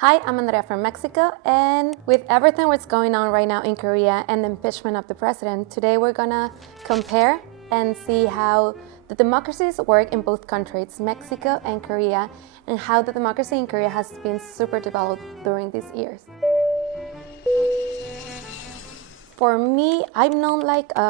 Hi, I'm Andrea from Mexico, and with everything that's going on right now in Korea and the impeachment of the president, today we're gonna compare and see how the democracies work in both countries, Mexico and Korea, and how the democracy in Korea has been super developed during these years. For me, I've known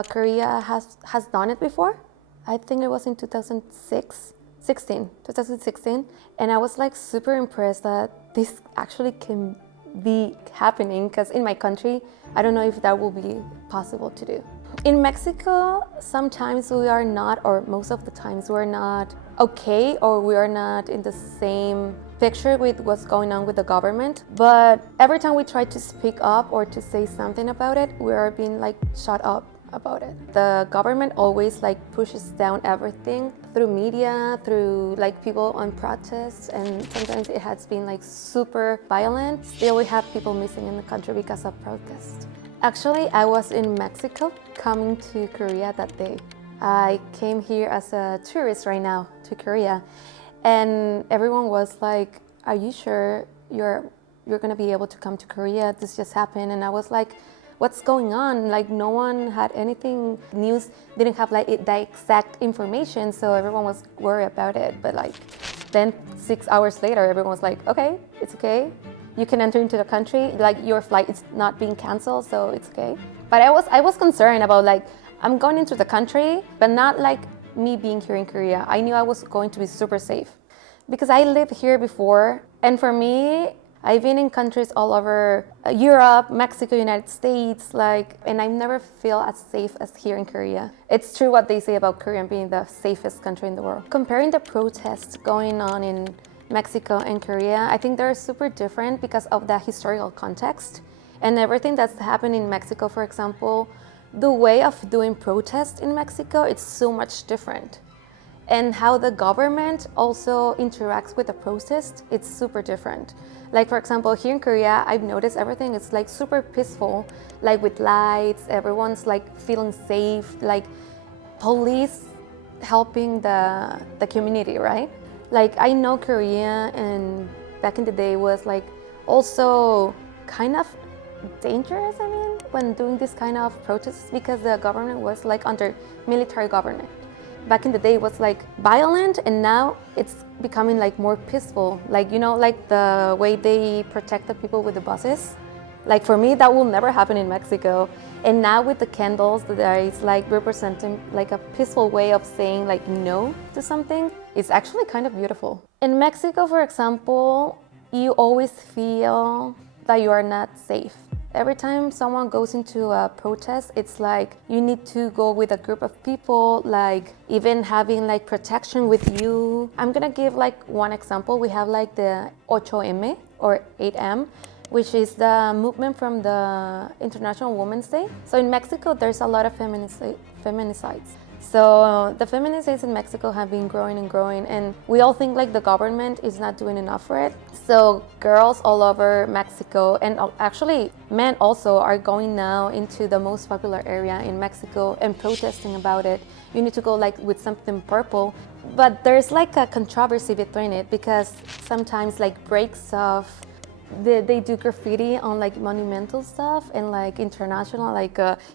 Korea has done it before. I think it was in 2016, and I was super impressed that this actually can be happening, because in my country, I don't know if that will be possible to do. In Mexico, sometimes we are not, or most of the times we're not okay, or we are not in the same picture with what's going on with the government. But every time we try to speak up or to say something about it, we are being shut up about it. The government always pushes down everything through media, through people on protests, and sometimes it has been super violent. Still, we have people missing in the country because of protests. Actually, I was in Mexico coming to Korea that day. I came here as a tourist right now to Korea, and everyone was like, "Are you sure you're gonna be able to come to Korea? This just happened." And I was like, what's going on? No one had anything. News didn't have the exact information, so everyone was worried about it. But then 6 hours later, everyone was like, okay, it's okay. You can enter into the country. Your flight is not being canceled, so it's okay. But I was concerned about I'm going into the country, but not me being here in Korea. I knew I was going to be super safe because I lived here before, and for me, I've been in countries all over Europe, Mexico, United States, and I never feel as safe as here in Korea. It's true what they say about Korea being the safest country in the world. Comparing the protests going on in Mexico and Korea, I think they're super different because of the historical context and everything that's happened in Mexico. For example, the way of doing protests in Mexico, it's so much different. And how the government also interacts with the protest, it's super different. For example, here in Korea, I've noticed everything is super peaceful, with lights, everyone's feeling safe, police helping the community, right? I know Korea, and back in the day was also kind of dangerous, when doing this kind of protests, because the government was under military government. Back in the day, it was violent, and now it's becoming more peaceful. The way they protect the people with the buses. For me, that will never happen in Mexico. And now with the candles, that is representing a peaceful way of saying no to something. It's actually kind of beautiful. In Mexico, for example, you always feel that you are not safe. Every time someone goes into a protest, it's you need to go with a group of people, even having protection with you. I'm gonna give one example. We have the 8M or 8M, which is the movement from the International Women's Day. So in Mexico, there's a lot of feminicides. So the feminicides in Mexico have been growing and growing, and we all think the government is not doing enough for it. So girls all over Mexico, and actually men also, are going now into the most popular area in Mexico and protesting about it. You need to go with something purple. But there's a controversy between it, because sometimes breaks of they do graffiti on monumental stuff and international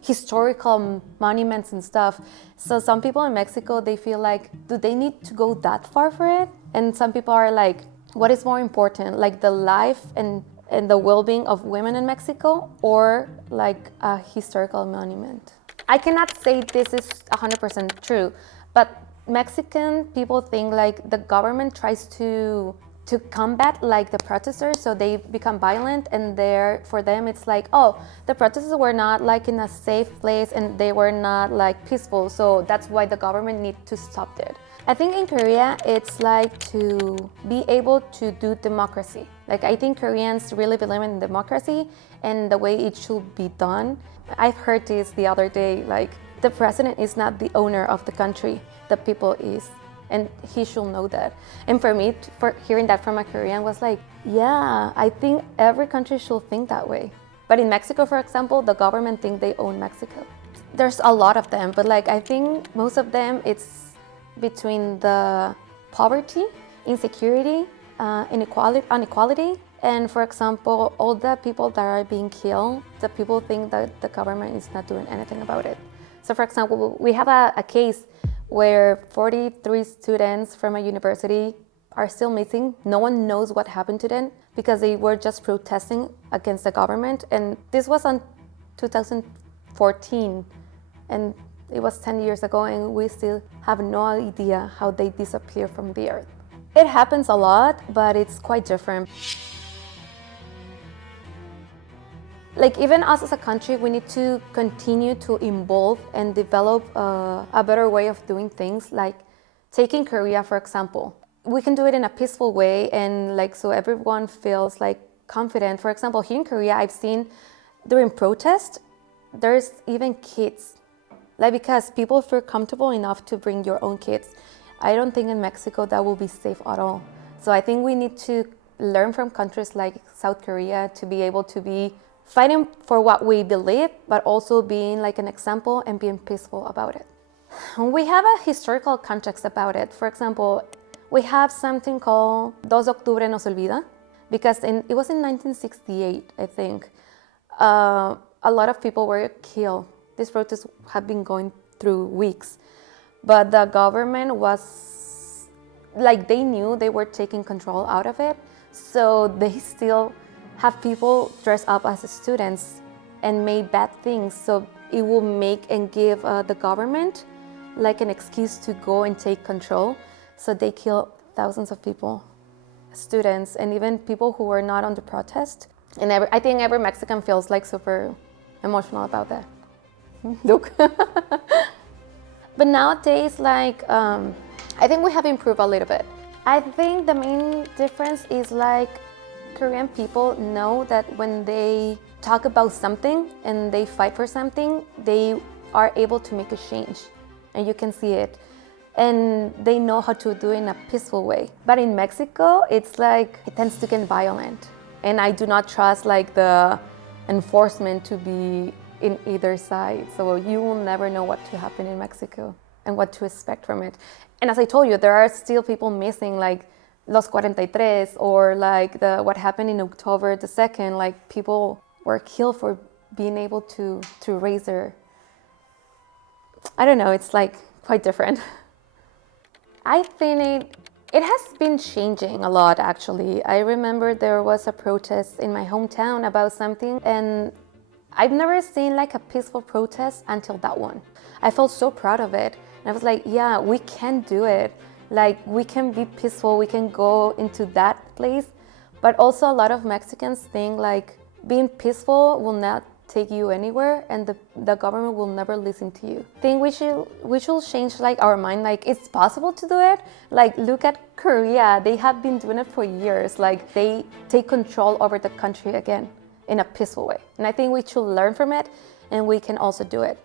historical monuments and stuff. So some people in Mexico, they feel do they need to go that far for it? And some people are what is more important, the life and the well-being of women in Mexico, or a historical monument? I cannot say this is 100% true, but Mexican people think the government tries to combat the protesters, so they become violent, and for them it's oh, the protesters were not in a safe place, and they were not peaceful, so that's why the government needs to stop it. I think in Korea it's to be able to do democracy. I think Koreans really believe in democracy and the way it should be done. I've heard this the other day, the president is not the owner of the country, the people is. And he should know that. And for me, for hearing that from a Korean was yeah, I think every country should think that way. But in Mexico, for example, the government think they own Mexico. There's a lot of them, but I think most of them, it's between the poverty, insecurity, inequality, And for example, all the people that are being killed, the people think that the government is not doing anything about it. So for example, we have a case where 43 students from a university are still missing. No one knows what happened to them because they were just protesting against the government. And this was on 2014, and it was 10 years ago, and we still have no idea how they disappeared from the earth. It happens a lot, but it's quite different. Like even us as a country, we need to continue to evolve and develop a better way of doing things. Like taking Korea, for example, we can do it in a peaceful way, and like so everyone feels like confident. For example, here in Korea, I've seen during protest, there's even kids, like because people feel comfortable enough to bring your own kids. I don't think in Mexico that will be safe at all. So I think we need to learn from countries like South Korea to be able to be fighting for what we believe, but also being like an example and being peaceful about it. We have a historical context about it. For example, we have something called 2 de Octubre no se olvida, because it was in 1968, I think. A lot of people were killed. These protests have been going through weeks, but the government was like, they knew they were taking control out of it, so they still have people dress up as students and made bad things, so it will make and give the government like an excuse to go and take control. So they kill thousands of people, students, and even people who were not on the protest. And I think every Mexican feels like super emotional about that. Look. But nowadays, like, I think we have improved a little bit. I think the main difference is like Korean people know that when they talk about something and they fight for something, they are able to make a change, and you can see it. And they know how to do it in a peaceful way. But in Mexico, it's like, it tends to get violent. And I do not trust like the enforcement to be in either side. So you will never know what to happen in Mexico and what to expect from it. And as I told you, there are still people missing, like Los 43, or like what happened in October the 2nd, like people were killed for being able to raise their, I don't know, it's like quite different. I think it has been changing a lot, actually. I remember there was a protest in my hometown about something, and I've never seen like a peaceful protest until that one. I felt so proud of it. And I was like, yeah, we can do it. Like, we can be peaceful, we can go into that place. But also a lot of Mexicans think like being peaceful will not take you anywhere, and the government will never listen to you. I think we should change like our mind, like it's possible to do it. Like look at Korea, they have been doing it for years. Like they take control over the country again in a peaceful way. And I think we should learn from it, and we can also do it.